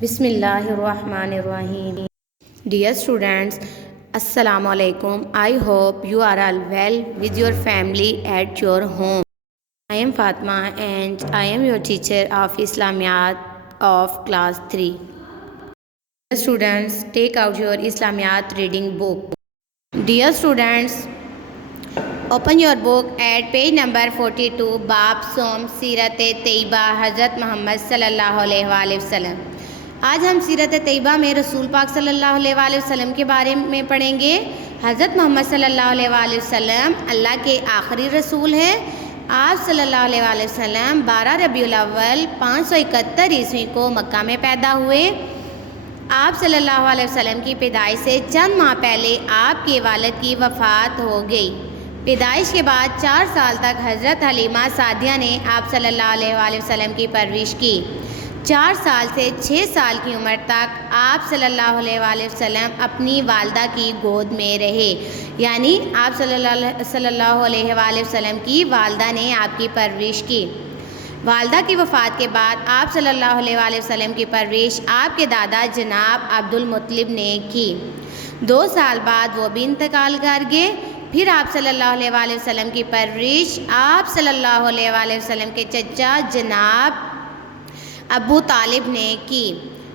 بسم اللہ الرحمن الرحیم. Dear students, Assalamu alaikum. I hope you are all well with your family at your home. I am Fatma and I am your teacher of Islamiyat of class 3. Dear students, take out your Islamiyat reading book. Dear students, open your book at page number 42. Bab Som Sirat-e-Tayyiba Hazrat Muhammad sallallahu alaihi wasallam. آج ہم سیرت طیبہ میں رسول پاک صلی اللہ علیہ وآلہ وسلم کے بارے میں پڑھیں گے. حضرت محمد صلی اللہ علیہ وآلہ وسلم اللہ کے آخری رسول ہیں. آپ صلی اللہ علیہ وآلہ وسلم 12 ربیع الاول 571 عیسوی کو مکہ میں پیدا ہوئے. آپ صلی اللہ علیہ وسلم کی پیدائش سے چند ماہ پہلے آپ کے والد کی وفات ہو گئی. پیدائش کے بعد 4 سال تک حضرت حلیمہ سعدیہ نے آپ صلی اللہ علیہ وآلہ وسلم کی پرورش کی. 4 سال سے 6 سال کی عمر تک آپ صلی اللہ علیہ وآلہ وسلم اپنی والدہ کی گود میں رہے، یعنی آپ صلی اللہ علیہ وآلہ وسلم کی والدہ نے آپ کی پرورش کی. والدہ کی وفات کے بعد آپ صلی اللہ علیہ وآلہ وسلم کی پرورش آپ کے دادا جناب عبد المطلب نے کی. 2 سال بعد وہ بھی انتقال کر گئے. پھر آپ صلی اللہ علیہ وآلہ وسلم کی پرورش آپ صلی اللہ علیہ وآلہ وسلم کے چچا جناب ابو طالب نے کی.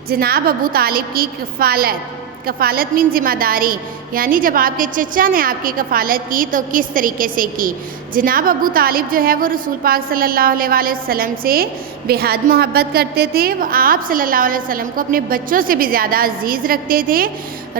جناب ابو طالب کی کفالت من ذمہ داری، یعنی جب آپ کے چچا نے آپ کی کفالت کی تو کس طریقے سے کی. جناب ابو طالب جو ہے وہ رسول پاک صلی اللہ علیہ وآلہ وسلم سے بے حد محبت کرتے تھے. وہ آپ صلی اللہ علیہ وسلم کو اپنے بچوں سے بھی زیادہ عزیز رکھتے تھے.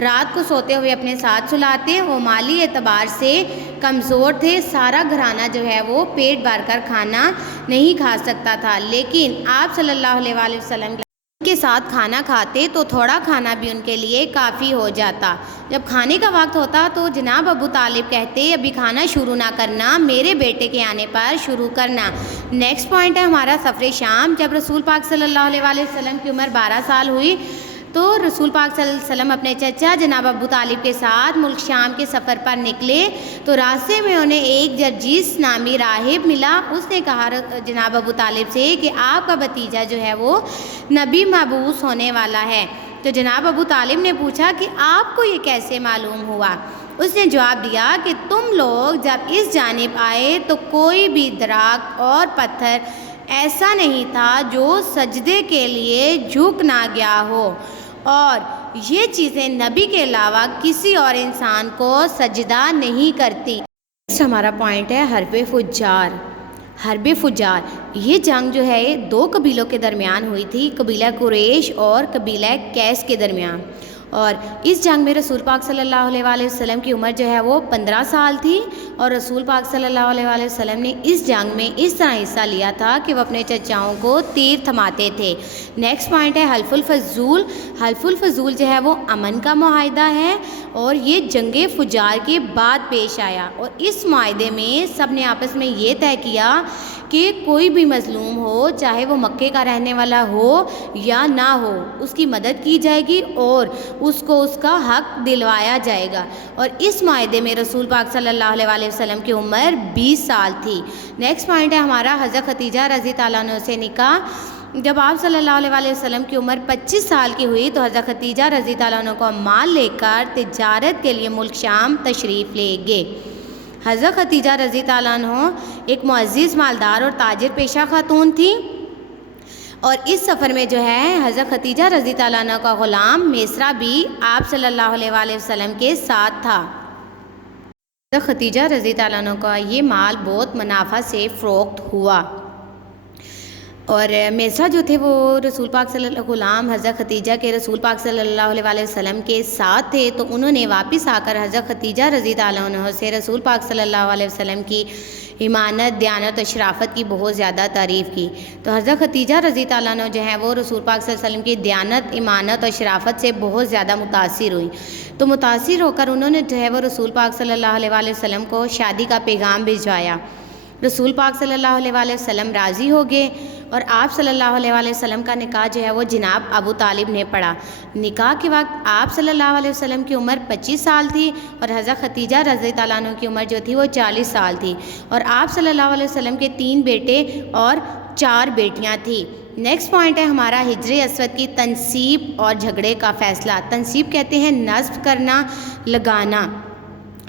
رات کو سوتے ہوئے اپنے ساتھ سلاتے. وہ مالی اعتبار سے کمزور تھے. سارا گھرانہ جو ہے وہ پیٹ بھر کر کھانا نہیں کھا سکتا تھا، لیکن آپ صلی اللہ علیہ وآلہ وسلم کے ساتھ کھانا کھاتے تو تھوڑا کھانا بھی ان کے لیے کافی ہو جاتا. جب کھانے کا وقت ہوتا تو جناب ابو طالب کہتے ابھی کھانا شروع نہ کرنا، میرے بیٹے کے آنے پر شروع کرنا. نیکسٹ پوائنٹ ہے ہمارا سفر شام. جب رسول پاک صلی اللہ علیہ وآلہ وسلم کی عمر 12 سال ہوئی تو رسول پاک صلی اللہ علیہ وسلم اپنے چچا جناب ابو طالب کے ساتھ ملک شام کے سفر پر نکلے. تو راستے میں انہیں ایک جرجیس نامی راہب ملا. اس نے کہا جناب ابو طالب سے کہ آپ کا بھتیجا جو ہے وہ نبی مبعوث ہونے والا ہے. تو جناب ابو طالب نے پوچھا کہ آپ کو یہ کیسے معلوم ہوا؟ اس نے جواب دیا کہ تم لوگ جب اس جانب آئے تو کوئی بھی درخت اور پتھر ایسا نہیں تھا جو سجدے کے لیے جھک نہ گیا ہو، اور یہ چیزیں نبی کے علاوہ کسی اور انسان کو سجدہ نہیں کرتی. ہمارا پوائنٹ ہے حرب فجار. حرب فجار یہ جنگ جو ہے 2 قبیلوں کے درمیان ہوئی تھی، قبیلہ قریش اور قبیلہ کیس کے درمیان. اور اس جنگ میں رسول پاک صلی اللہ علیہ وآلہ وسلم کی عمر جو ہے وہ 15 سال تھی، اور رسول پاک صلی اللہ علیہ وآلہ وسلم نے اس جنگ میں اس طرح حصہ لیا تھا کہ وہ اپنے چچاؤں کو تیر تھماتے تھے. نیکسٹ پوائنٹ ہے حلف الفضول. حلف الفضول جو ہے وہ امن کا معاہدہ ہے، اور یہ جنگ فجار کے بعد پیش آیا. اور اس معاہدے میں سب نے آپس میں یہ طے کیا کہ کوئی بھی مظلوم ہو، چاہے وہ مکے کا رہنے والا ہو یا نہ ہو، اس کی مدد کی جائے گی اور اس کو اس کا حق دلوایا جائے گا. اور اس معاہدے میں رسول پاک صلی اللہ علیہ وآلہ وسلم کی عمر 20 سال تھی. نیکسٹ پوائنٹ ہے ہمارا حضرت خدیجہ رضی اللہ عنہ سے نکاح. جب آپ صلی اللہ علیہ وآلہ وسلم کی عمر 25 سال کی ہوئی تو حضرت خدیجہ رضی اللہ عنہ کو مال لے کر تجارت کے لیے ملک شام تشریف لے گئے. حضرت خدیجہ رضی اللہ عنہ ایک معزز مالدار اور تاجر پیشہ خاتون تھی، اور اس سفر میں جو ہے حضرت خدیجہ رضی اللہ عنہ کا غلام میسرہ بھی آپ صلی اللہ علیہ وآلہ وسلم کے ساتھ تھا. حضرت خدیجہ رضی اللہ عنہ کا یہ مال بہت منافع سے فروخت ہوا، اور میسرہ جو تھے وہ رسول پاک صلی اللہ غلام حضرت خدیجہ کے رسول پاک صلی اللہ علیہ وآلہ وسلم کے ساتھ تھے. تو انہوں نے واپس آ کر حضرت خدیجہ رضی اللہ عنہ سے رسول پاک صلی اللہ علیہ وسلم کی ایمانت، دیانت اور شرافت کی بہت زیادہ تعریف کی. تو حضرت خدیجہ رضی اللہ عنہ جو ہیں وہ رسول پاک صلی اللہ علیہ وسلم کی دیانت، ایمانت اور شرافت سے بہت زیادہ متاثر ہوئی. تو متاثر ہو کر انہوں نے جو ہے وہ رسول پاک صلی اللہ علیہ وآلہ وسلم کو شادی کا پیغام بھجوایا. رسول پاک صلی اللہ علیہ وآلہ وسلم راضی ہو گئے، اور آپ صلی اللہ علیہ وآلہ وسلم کا نکاح جو ہے وہ جناب ابو طالب نے پڑھا. نکاح کے وقت آپ صلی اللہ علیہ وسلم کی عمر 25 سال تھی، اور حضرت خدیجہ رضی اللہ عنہ کی عمر جو تھی وہ 40 سال تھی. اور آپ صلی اللہ علیہ وسلم کے 3 بیٹے اور 4 بیٹیاں تھیں۔ نیکسٹ پوائنٹ ہے ہمارا حجر اسود کی تنصیب اور جھگڑے کا فیصلہ۔ تنصیب کہتے ہیں نصب کرنا، لگانا۔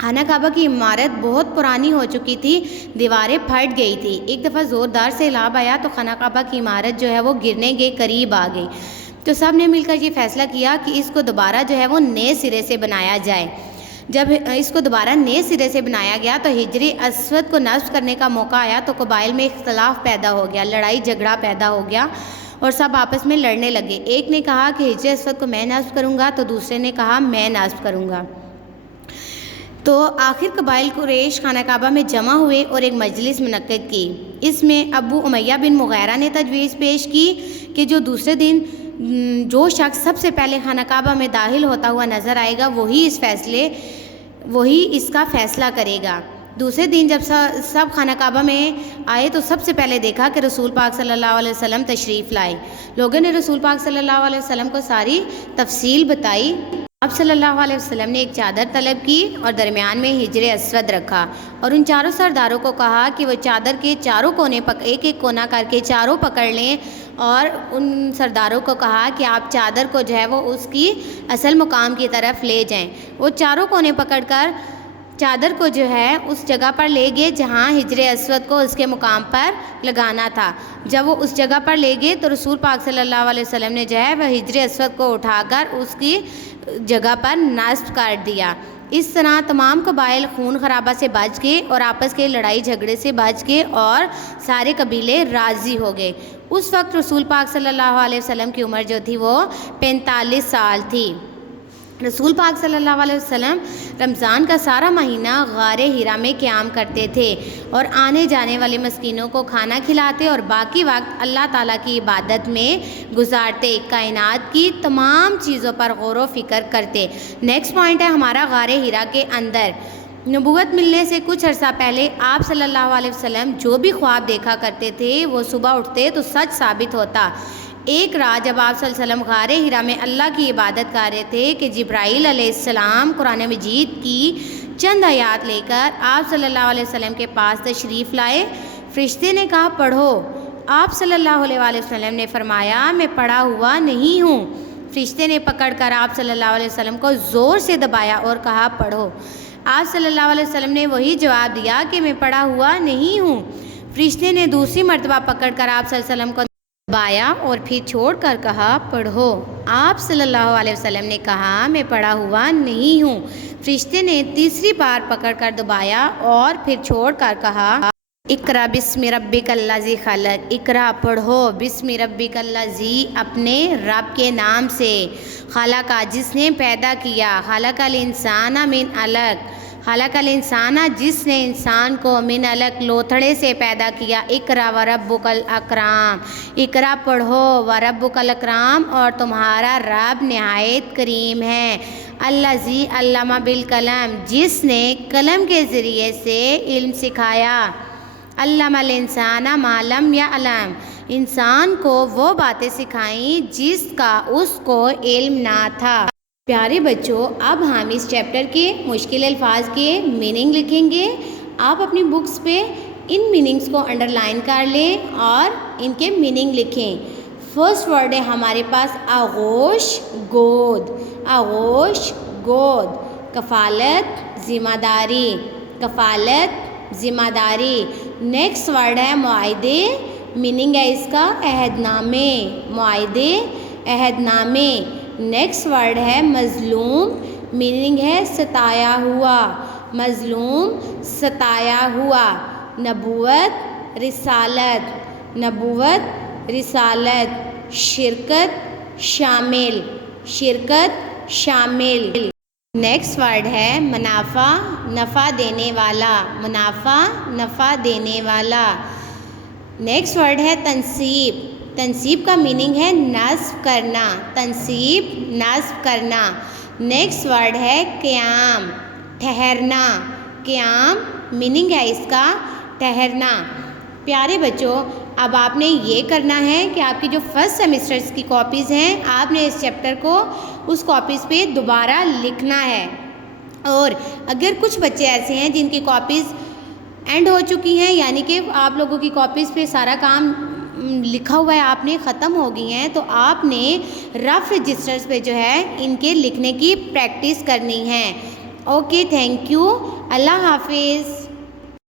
خانہ کعبہ کی عمارت بہت پرانی ہو چکی تھی، دیواریں پھٹ گئی تھی۔ ایک دفعہ زوردار سیلاب آیا تو خانہ کعبہ کی عمارت جو ہے وہ گرنے کے قریب آ گئی، تو سب نے مل کر یہ فیصلہ کیا کہ اس کو دوبارہ جو ہے وہ نئے سرے سے بنایا جائے۔ جب اس کو دوبارہ نئے سرے سے بنایا گیا تو حجر اسود کو نصب کرنے کا موقع آیا تو قبائل میں اختلاف پیدا ہو گیا، لڑائی جھگڑا پیدا ہو گیا اور سب آپس میں لڑنے لگے۔ ایک نے کہا کہ حجر اسود کو میں نصب کروں گا تو دوسرے نے کہا میں نصب کروں گا۔ تو آخر قبائل قریش خانہ کعبہ میں جمع ہوئے اور ایک مجلس منعقد کی۔ اس میں ابو امیہ بن مغیرہ نے تجویز پیش کی کہ جو دوسرے دن جو شخص سب سے پہلے خانہ کعبہ میں داخل ہوتا ہوا نظر آئے گا وہی اس کا فیصلہ کرے گا۔ دوسرے دن جب سب خانہ کعبہ میں آئے تو سب سے پہلے دیکھا کہ رسول پاک صلی اللہ علیہ وسلم تشریف لائے۔ لوگوں نے رسول پاک صلی اللہ علیہ وسلم کو ساری تفصیل بتائی۔ آپ صلی اللہ علیہ وسلم نے ایک چادر طلب کی اور درمیان میں حجر اسود رکھا اور ان چاروں سرداروں کو کہا کہ وہ چادر کے چاروں کونے ایک ایک کونا کر کے چاروں پکڑ لیں، اور ان سرداروں کو کہا کہ آپ چادر کو جو ہے وہ اس کی اصل مقام کی طرف لے جائیں۔ وہ چاروں کونے پکڑ کر چادر کو جو ہے اس جگہ پر لے گئے جہاں حجر اسود کو اس کے مقام پر لگانا تھا۔ جب وہ اس جگہ پر لے گئے تو رسول پاک صلی اللہ علیہ وسلم نے جو ہے وہ حجر اسود کو اٹھا کر اس کی جگہ پر نصب کر دیا۔ اس طرح تمام قبائل خون خرابہ سے بچ گئے اور آپس کے لڑائی جھگڑے سے بچ گئے اور سارے قبیلے راضی ہو گئے۔ اس وقت رسول پاک صلی اللہ علیہ وسلم کی عمر جو تھی وہ 45 سال تھی۔ رسول پاک صلی اللہ علیہ وسلم رمضان کا سارا مہینہ غار حرا میں قیام کرتے تھے اور آنے جانے والے مسکینوں کو کھانا کھلاتے اور باقی وقت اللہ تعالیٰ کی عبادت میں گزارتے، کائنات کی تمام چیزوں پر غور و فکر کرتے۔ نیکسٹ پوائنٹ ہے ہمارا غار حرا کے اندر۔ نبوت ملنے سے کچھ عرصہ پہلے آپ صلی اللہ علیہ وسلم جو بھی خواب دیکھا کرتے تھے وہ صبح اٹھتے تو سچ ثابت ہوتا۔ ایک رات جب آپ صلی اللہ علیہ وسلم غار حرا میں اللہ کی عبادت کر رہے تھے کہ جبرائیل علیہ السلام قرآن مجید کی چند آیات لے کر آپ صلی اللہ علیہ وسلم کے پاس تشریف لائے۔ فرشتے نے کہا پڑھو۔ آپ صلی اللہ علیہ وسلم نے فرمایا میں پڑھا ہوا نہیں ہوں۔ فرشتے نے پکڑ کر آپ صلی اللہ علیہ وسلم کو زور سے دبایا اور کہا پڑھو۔ آپ صلی اللہ علیہ وسلم نے وہی جواب دیا کہ میں پڑھا ہوا نہیں ہوں۔ فرشتے نے دوسری مرتبہ پکڑ کر آپ صلی اللہ علیہ وسلم کو دبایا اور پھر چھوڑ کر کہا پڑھو۔ آپ صلی اللہ علیہ وسلم نے کہا میں پڑھا ہوا نہیں ہوں۔ فرشتے نے تیسری بار پکڑ کر دبایا اور پھر چھوڑ کر کہا اقرا بسم ربک الذی خلق، اقرا پڑھو بسم ربک الذی اپنے رب کے نام سے، خلق جس نے پیدا کیا، خلق الانسان من علق، خلق الانسان جس نے انسان کو من علق لوتھڑے سے پیدا کیا، اقرا وربک الاکرام، اقرا پڑھو وربک الاکرام اور تمہارا رب نہایت کریم ہے، الذی علم بالقلم جس نے قلم کے ذریعے سے علم سکھایا، علم الانسان ما لم یعلم انسان کو وہ باتیں سکھائیں جس کا اس کو علم نہ تھا۔ پیارے بچوں، اب ہم اس چیپٹر کے مشکل الفاظ کے میننگ لکھیں گے۔ آپ اپنی بکس پہ ان میننگز کو انڈر لائن کر لیں اور ان کے میننگ لکھیں۔ فرسٹ ورڈ ہے ہمارے پاس آغوش گود، آغوش گود، کفالت ذمہ داری، کفالت ذمہ داری۔ نیکسٹ ورڈ ہے معاہدے، میننگ ہے اس کا عہد نامے، معاہدے عہد نامے۔ نیکسٹ ورڈ ہے مظلوم، میننگ ہے ستایا ہوا، مظلوم ستایا ہوا۔ نبوت رسالت، نبوت رسالت۔ شرکت شامل، شرکت شامل۔ نیکسٹ ورڈ ہے منافع، نفع دینے والا، منافع نفع دینے والا۔ نیکسٹ ورڈ ہے تنصیب، تنصیب کا میننگ ہے نصب کرنا، تنصیب نصب کرنا۔ نیکسٹ ورڈ ہے قیام، ٹھہرنا، قیام میننگ ہے اس کا ٹھہرنا۔ پیارے بچوں، اب آپ نے یہ کرنا ہے کہ آپ کی جو فرسٹ سیمسٹرز کی کاپیز ہیں آپ نے اس چیپٹر کو اس کاپیز پہ دوبارہ لکھنا ہے، اور اگر کچھ بچے ایسے ہیں جن کی کاپیز اینڈ ہو چکی ہیں، یعنی کہ آپ لوگوں کی کاپیز پہ سارا کام لکھا ہوا ہے آپ نے ختم ہو گئی ہیں تو آپ نے رف رجسٹرز پہ جو ہے ان کے لکھنے کی پریکٹس کرنی ہے. اوکے، تھینک یو، اللہ حافظ.